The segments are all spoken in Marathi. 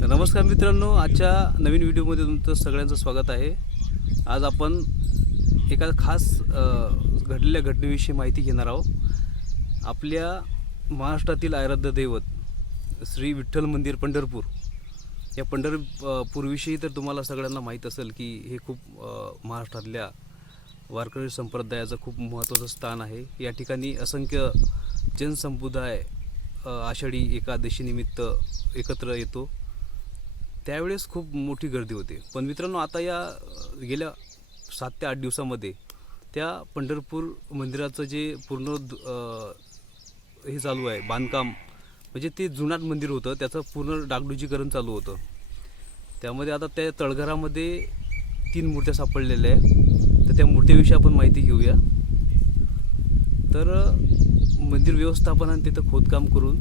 तर नमस्कार मित्रांनो आजच्या नवीन व्हिडिओमध्ये तुमचं सगळ्यांचं स्वागत आहे. आज आपण एका खास घडलेल्या घटनेविषयी माहिती घेणार आहोत. आपल्या महाराष्ट्रातील आराध्य दैवत श्री विठ्ठल मंदिर पंढरपूर. या पंढरपूरविषयी तर तुम्हाला सगळ्यांना माहीत असेल की हे खूप महाराष्ट्रातल्या वारकरी संप्रदायाचं खूप महत्त्वाचं स्थान आहे. या ठिकाणी असंख्य जनसमुदाय आषाढी एकादशीनिमित्त एकत्र येतो. त्यावेळेस खूप मोठी गर्दी होते. पण मित्रांनो आता या गेल्या सात ते आठ दिवसामध्ये त्या पंढरपूर मंदिराचं जे पूर्ण द- हे चालू आहे बांधकाम म्हणजे ते जुनाट मंदिर होतं त्याचं पूर्ण डागडुजीकरण चालू होतं. त्यामध्ये आता त्या तळघरामध्ये तीन मूर्त्या सापडलेल्या आहे तर त्या मूर्तीविषयी आपण माहिती घेऊया. तर मंदिर व्यवस्थापनाने तिथं खोदकाम करून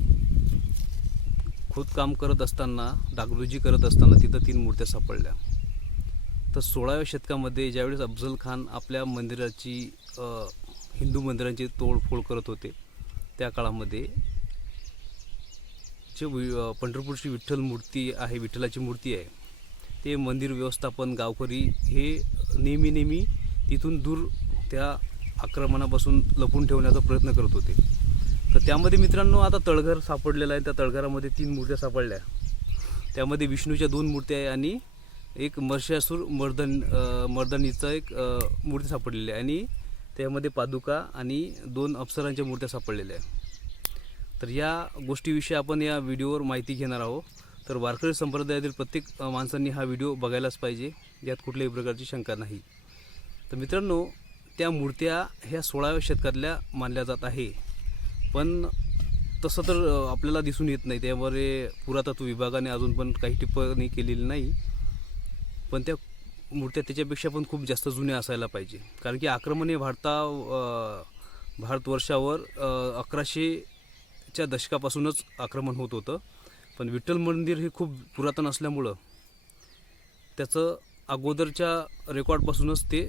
खोदकाम करत असताना डागडुजी करत असताना तिथं तीन मूर्त्या सापडल्या. तर सोळाव्या शतकामध्ये ज्यावेळेस अफजल खान आपल्या मंदिराची हिंदू मंदिरांची तोडफोड करत होते त्या काळामध्ये जे वि- पंढरपूरची विठ्ठल मूर्ती आहे विठ्ठलाची मूर्ती आहे ते मंदिर व्यवस्थापन गावकरी हे नेहमी नेहमी तिथून दूर त्या आक्रमणापासून लपून ठेवण्याचा प्रयत्न करत होते. तर त्यामध्ये मित्रांनो आता तळघर सापडलेलं आहे. त्या तळघरामध्ये तीन मूर्त्या सापडल्या. त्यामध्ये विष्णूच्या दोन मूर्त्या आहे आणि एक मर्षासूर मर्दन मर्दनीचं एक मूर्ती सापडलेली आहे. आणि त्यामध्ये पादुका आणि दोन अप्सरांच्या मूर्त्या सापडलेल्या आहे तर या गोष्टीविषयी आपण या व्हिडिओवर माहिती घेणार आहोत. तर वारकरी संप्रदायातील प्रत्येक माणसांनी हा व्हिडिओ बघायलाच पाहिजे. यात कुठल्याही प्रकारची शंका नाही. तर मित्रांनो त्या मूर्त्या ह्या सोळाव्या शतकातल्या मानल्या जात आहे. पण तसं तर आपल्याला दिसून येत नाही. त्यामुळे पुरातत्व विभागाने अजून पण काही टिप्पणी केलेली नाही. पण त्या मूर्त्या त्याच्यापेक्षा पण खूप जास्त जुन्या असायला पाहिजे. कारण की आक्रमण हे भारता भारतवर्षावर अकराशेच्या दशकापासूनच आक्रमण होत होतं. पण विठ्ठल मंदिर हे खूप पुरातन असल्यामुळं त्याचं अगोदरच्या रेकॉर्डपासूनच ते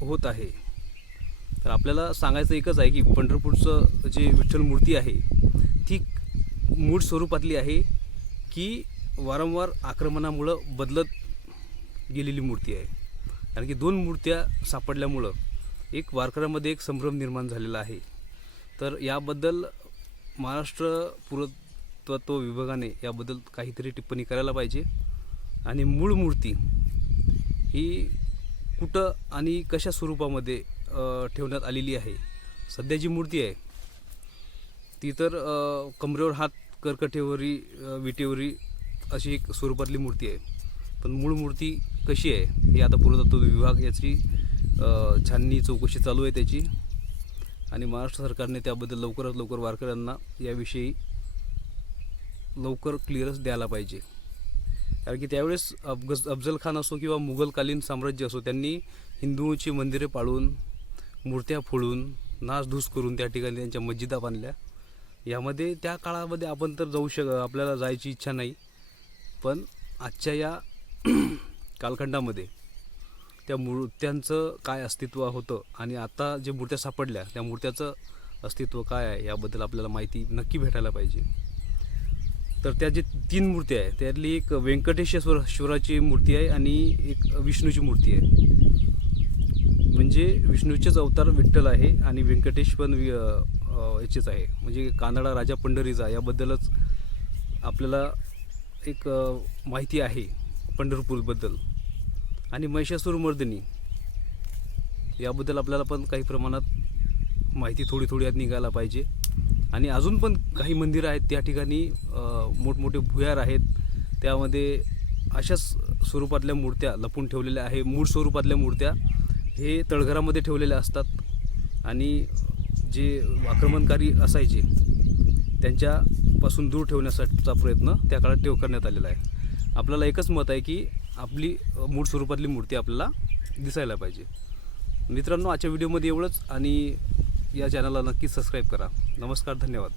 होत आहे. तर आपल्याला सांगायचं एकच आहे की पंढरपूरचं जे विठ्ठल मूर्ती आहे ती मूळ स्वरूपातली आहे की वारंवार आक्रमणामुळं बदलत गेलेली मूर्ती आहे. कारण की दोन मूर्त्या सापडल्यामुळं एक वारकऱ्यामध्ये एक संभ्रम निर्माण झालेला आहे. तर याबद्दल महाराष्ट्र पुरातत्व विभागाने याबद्दल काहीतरी टिप्पणी करायला पाहिजे. आणि मूळ मूर्ती ही कुठं आणि कशा स्वरूपामध्ये ठेवण्यात आलेली आहे. सध्या जी मूर्ती आहे ती तर कमरेवर हात कर्कटेवरी विटेवरी अशी एक स्वरूपातली मूर्ती आहे. पण मूळ मूर्ती कशी आहे ही आता पुरातत्व विभाग याची छाननी चौकशी चालू आहे त्याची. आणि महाराष्ट्र सरकारने त्याबद्दल लवकरात लवकर वारकऱ्यांना याविषयी लवकर क्लिअरन्स द्यायला पाहिजे. कारण की त्यावेळेस अफगज अफजल खान असो किंवा मुघलकालीन साम्राज्य असो त्यांनी हिंदूंची मंदिरे पाळून मूर्त्या फोडून नासधूस करून त्या ठिकाणी त्यांच्या मस्जिदा बांधल्या. यामध्ये त्या काळामध्ये आपण तर जाऊ शक आपल्याला जायची इच्छा नाही. पण आजच्या या कालखंडामध्ये त्या मूर्त्यांचं काय अस्तित्व होतं आणि आता जे मूर्त्या सापडल्या त्या मूर्त्याचं अस्तित्व काय आहे याबद्दल आपल्याला माहिती नक्की भेटायला पाहिजे. तर त्या जे तीन मूर्ती आहे त्यातली एक व्यंकटेश्वर शिवराची मूर्ती आहे आणि एक विष्णूची मूर्ती आहे. म्हणजे विष्णूचेच अवतार विठ्ठल आहे आणि व्यंकटेश पण वि- याचेच आहे. म्हणजे कानडा राजा पंढरीचा याबद्दलच आपल्याला एक माहिती आहे पंढरपूरबद्दल. आणि महिषासूर मर्दिनी याबद्दल आपल्याला पण काही प्रमाणात माहिती थोडी थोडी यात निघायला पाहिजे. आणि अजून पण काही मंदिरं आहेत त्या ठिकाणी मोठमोठे भुयार आहेत. त्यामध्ये अशाच स्वरूपातल्या मूर्त्या लपून ठेवलेल्या आहे मूळ स्वरूपातल्या मूर्त्या. हे तळघरामध्ये ठेवलेले असतात. आणि जे आक्रमणकारी असायचे त्यांच्यापासून दूर ठेवण्यासाठीचा प्रयत्न त्या काळात ठेव करण्यात आलेला आहे. आपल्याला एकच मत आहे की आपली मूळ स्वरूपातली मूर्ती आपल्याला दिसायला पाहिजे. मित्रांनो आजच्या व्हिडिओमध्ये एवढंच. आणि या चॅनलला नक्की सबस्क्राईब करा. नमस्कार धन्यवाद.